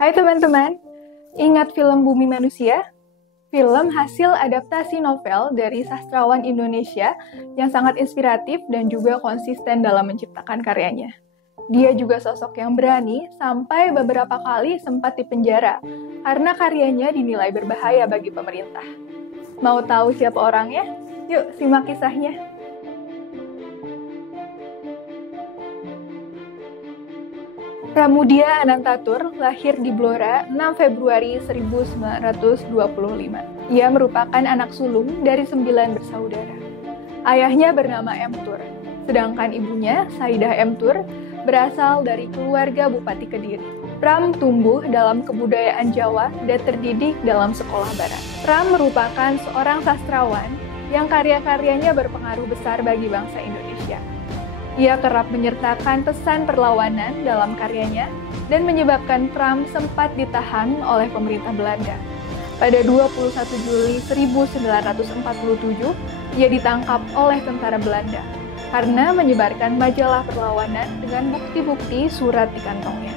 Hai teman-teman, ingat film Bumi Manusia? Film hasil adaptasi novel dari sastrawan Indonesia yang sangat inspiratif dan juga konsisten dalam menciptakan karyanya. Dia juga sosok yang berani sampai beberapa kali sempat dipenjara karena karyanya dinilai berbahaya bagi pemerintah. Mau tahu siapa orangnya? Yuk simak kisahnya. Pramudia Anantatur lahir di Blora 6 Februari 1925. Ia merupakan anak sulung dari 9 bersaudara. Ayahnya bernama M. Tur, sedangkan ibunya, Saidah M. Tur, berasal dari keluarga Bupati Kediri. Pram tumbuh dalam kebudayaan Jawa dan terdidik dalam sekolah barat. Pram merupakan seorang sastrawan yang karya-karyanya berpengaruh besar bagi bangsa Indonesia. Ia kerap menyertakan pesan perlawanan dalam karyanya dan menyebabkan Pram sempat ditahan oleh pemerintah Belanda. Pada 21 Juli 1947, ia ditangkap oleh tentara Belanda karena menyebarkan majalah perlawanan dengan bukti-bukti surat di kantongnya.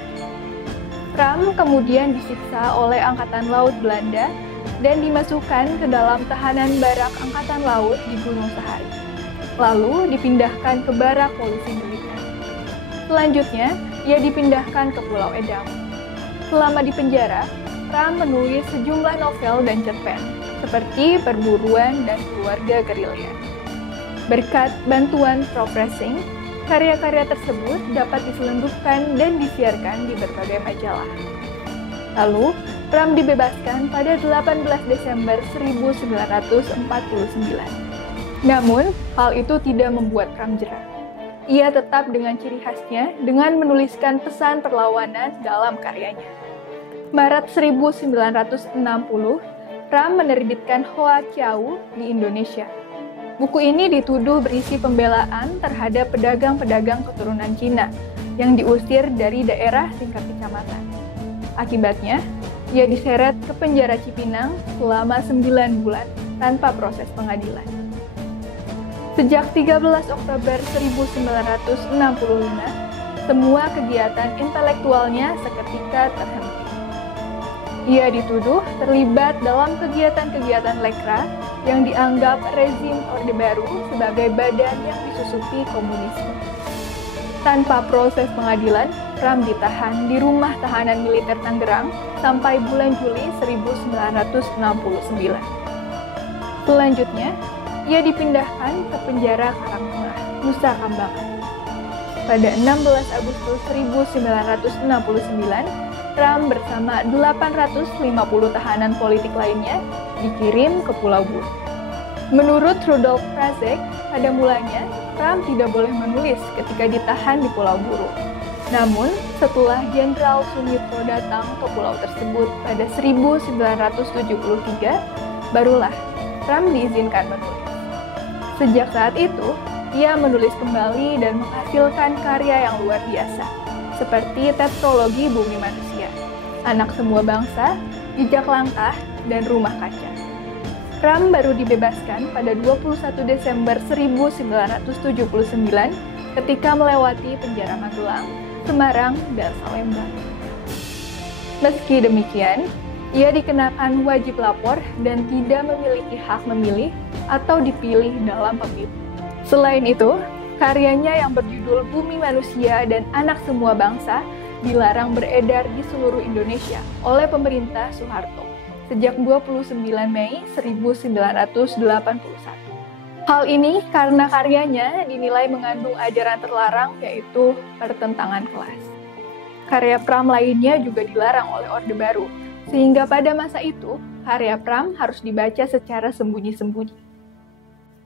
Pram kemudian disiksa oleh Angkatan Laut Belanda dan dimasukkan ke dalam tahanan barak Angkatan Laut di Gunung Sahari. Lalu dipindahkan ke barak polisi militer. Selanjutnya, ia dipindahkan ke Pulau Edam. Selama di penjara, Pram menulis sejumlah novel dan cerpen, seperti Perburuan dan Keluarga Gerilya. Berkat bantuan Prof. Racing, karya-karya tersebut dapat diselundupkan dan disiarkan di berbagai majalah. Lalu, Pram dibebaskan pada 18 Desember 1949. Namun, hal itu tidak membuat Pram jerah. Ia tetap dengan ciri khasnya dengan menuliskan pesan perlawanan dalam karyanya. Maret 1960, Pram menerbitkan Hoa Kiau di Indonesia. Buku ini dituduh berisi pembelaan terhadap pedagang-pedagang keturunan Cina yang diusir dari daerah tingkat kecamatan. Akibatnya, ia diseret ke penjara Cipinang selama 9 bulan tanpa proses pengadilan. Sejak 13 Oktober 1965, semua kegiatan intelektualnya seketika terhenti. Ia dituduh terlibat dalam kegiatan-kegiatan lekra yang dianggap rezim Orde Baru sebagai badan yang disusupi komunisme. Tanpa proses pengadilan, Pram ditahan di rumah tahanan militer Tangerang sampai bulan Juli 1969. Selanjutnya, ia dipindahkan ke penjara Karangtengah, Nusa Kambangan. Pada 16 Agustus 1969, Pram bersama 850 tahanan politik lainnya dikirim ke Pulau Buru. Menurut Rudolf Prasek, pada mulanya Pram tidak boleh menulis ketika ditahan di Pulau Buru. Namun, setelah Jenderal Sumitro datang ke pulau tersebut pada 1973, barulah Pram diizinkan menulis. Sejak saat itu, ia menulis kembali dan menghasilkan karya yang luar biasa, seperti Tetralogi Bumi Manusia, Anak Semua Bangsa, Jejak Langkah, dan Rumah Kaca. Pram baru dibebaskan pada 21 Desember 1979 ketika melewati penjara Magelang, Semarang, dan Palembang. Meski demikian, ia dikenakan wajib lapor dan tidak memiliki hak memilih atau dipilih dalam pemilu. Selain itu, karyanya yang berjudul Bumi Manusia dan Anak Semua Bangsa dilarang beredar di seluruh Indonesia oleh pemerintah Soeharto sejak 29 Mei 1981. Hal ini karena karyanya dinilai mengandung ajaran terlarang yaitu pertentangan kelas. Karya Pram lainnya juga dilarang oleh Orde Baru, sehingga pada masa itu, karya Pram harus dibaca secara sembunyi-sembunyi.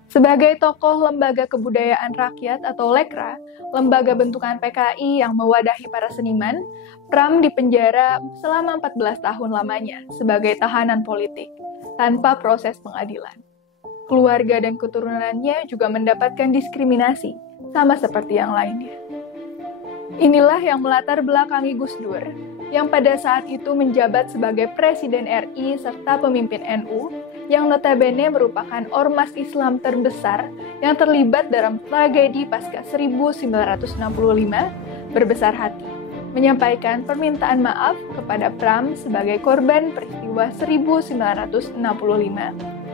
Sebagai tokoh Lembaga Kebudayaan Rakyat atau Lekra, lembaga bentukan PKI yang mewadahi para seniman, Pram dipenjara selama 14 tahun lamanya sebagai tahanan politik, tanpa proses pengadilan. Keluarga dan keturunannya juga mendapatkan diskriminasi, sama seperti yang lainnya. Inilah yang melatar belakangi Gus Dur, yang pada saat itu menjabat sebagai Presiden RI serta pemimpin NU, yang notabene merupakan ormas Islam terbesar yang terlibat dalam tragedi pasca 1965, berbesar hati menyampaikan permintaan maaf kepada Pram sebagai korban peristiwa 1965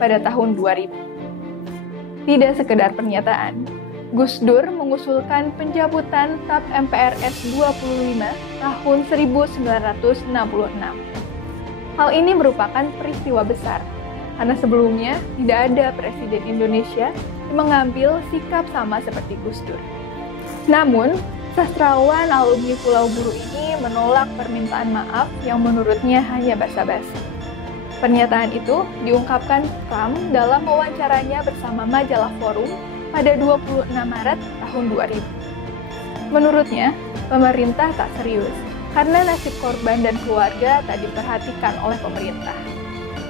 pada tahun 2000. Tidak sekedar pernyataan, Gus Dur mengusulkan pencabutan TAP MPRS 25 tahun 1966. Hal ini merupakan peristiwa besar, karena sebelumnya tidak ada Presiden Indonesia yang mengambil sikap sama seperti Gus Dur. Namun, sastrawan alumni Pulau Buru ini menolak permintaan maaf yang menurutnya hanya basa-basi. Pernyataan itu diungkapkan Pram dalam wawancaranya bersama majalah Forum pada 26 Maret tahun 2000. Menurutnya, pemerintah tak serius karena nasib korban dan keluarga tak diperhatikan oleh pemerintah.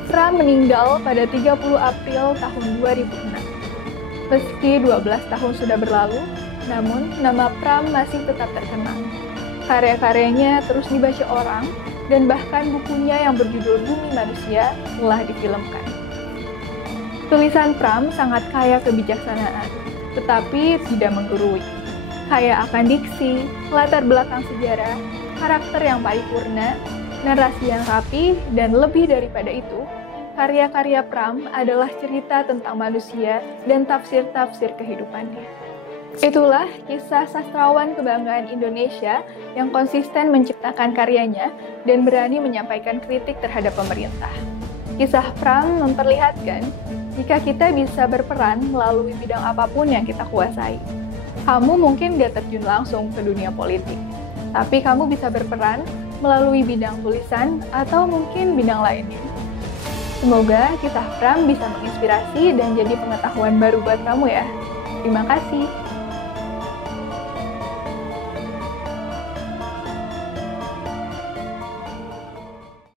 Pram meninggal pada 30 April tahun 2006. Meski 12 tahun sudah berlalu, namun nama Pram masih tetap terkenang. Karya-karyanya terus dibaca orang, dan bahkan bukunya yang berjudul Bumi Manusia telah difilmkan. Tulisan Pram sangat kaya kebijaksanaan, tetapi tidak menggurui. Kaya akan diksi, latar belakang sejarah, karakter yang paripurna, narasi yang rapi, dan lebih daripada itu, karya-karya Pram adalah cerita tentang manusia dan tafsir-tafsir kehidupannya. Itulah kisah sastrawan kebanggaan Indonesia yang konsisten menciptakan karyanya dan berani menyampaikan kritik terhadap pemerintah. Kisah Pram memperlihatkan jika kita bisa berperan melalui bidang apapun yang kita kuasai. Kamu mungkin gak terjun langsung ke dunia politik, tapi kamu bisa berperan melalui bidang tulisan atau mungkin bidang lainnya. Semoga kisah Pram bisa menginspirasi dan jadi pengetahuan baru buat kamu ya. Terima kasih.